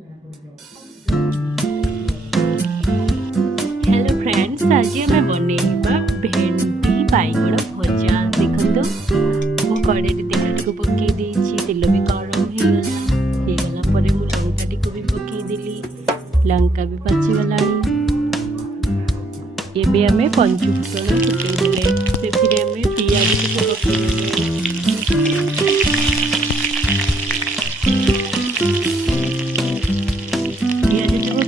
Hello friends, आज आम बनइबा भेंडी बैगण भजा। देखो मु कड़े तेल टी पकई तेल भी गरम होगला पर मु लंका टी भी पकईदेली। लंका भी पाचिगला। एबे आमे पंचफुटन फुटईदेले से पियाज टी पकईदेले।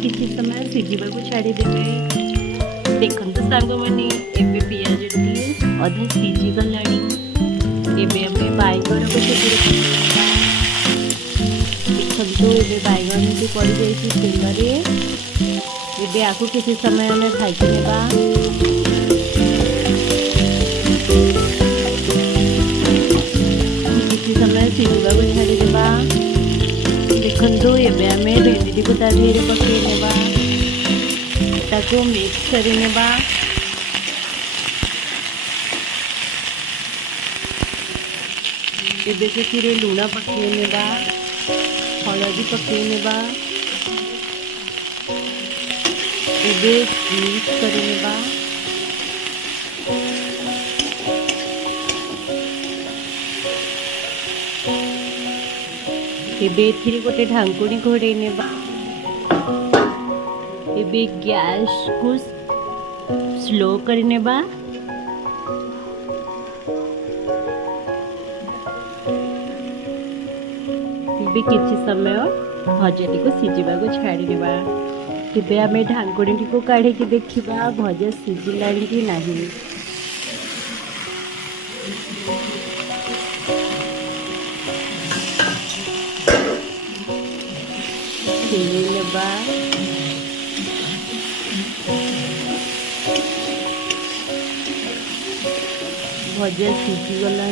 किसी समय सिझा को छाड़देवे। देखो सांग मैंने एबे पियाज टी अधा सिझी गला। बैगण को देखो ये बैगण टी पड़ जाए तेल। एबे आपको किसी समय हमें भाजी नेबा। किसी समय सिझा को छाड़देवा। देखो एबे आमे भेंडी को तादेहरे पकई नेबा। ताको मिक्स करी नेबा। एबे से लुण पकई नेबा, हलदी पकई नेबा। एबे मिक्स करी नेबा। एबे एथिरे गोटे ढांकुणी घोड़े नेबा। एबे गैस को स्लो कर नेबा। एबे किछि समय भजा टी को सिझा को छाड़ी देबा। एबे आमे ढांकुणी टी को काढ़ी के देखिबा भजा सिझिलानी कि नाही। नेबा। भजा सिझीगला।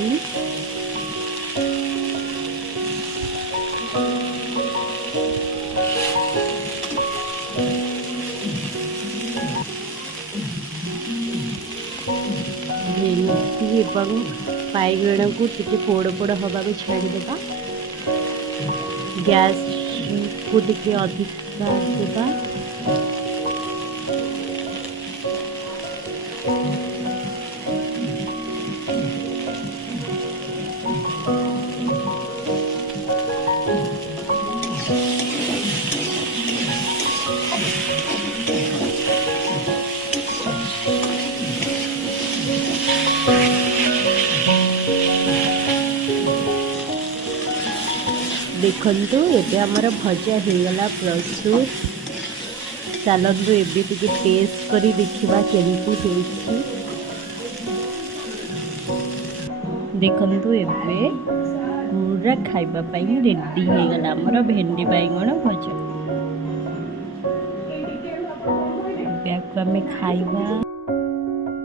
भेंडी एवं बैगण को टिके पोड़ पोड़ हवा को छाड़देवा। गैस को टिके अधिक देवा। देखंतु एबे हमर भजा हेगला प्रस्तुत। चलतु एबे टिके टेस्ट करी देखिबा केमती हेछि। देखंतु एबे पूरा खाइबा पई रेडी हेगला हमर भेंडी बैगण भजा। एबे आमे खाइबा।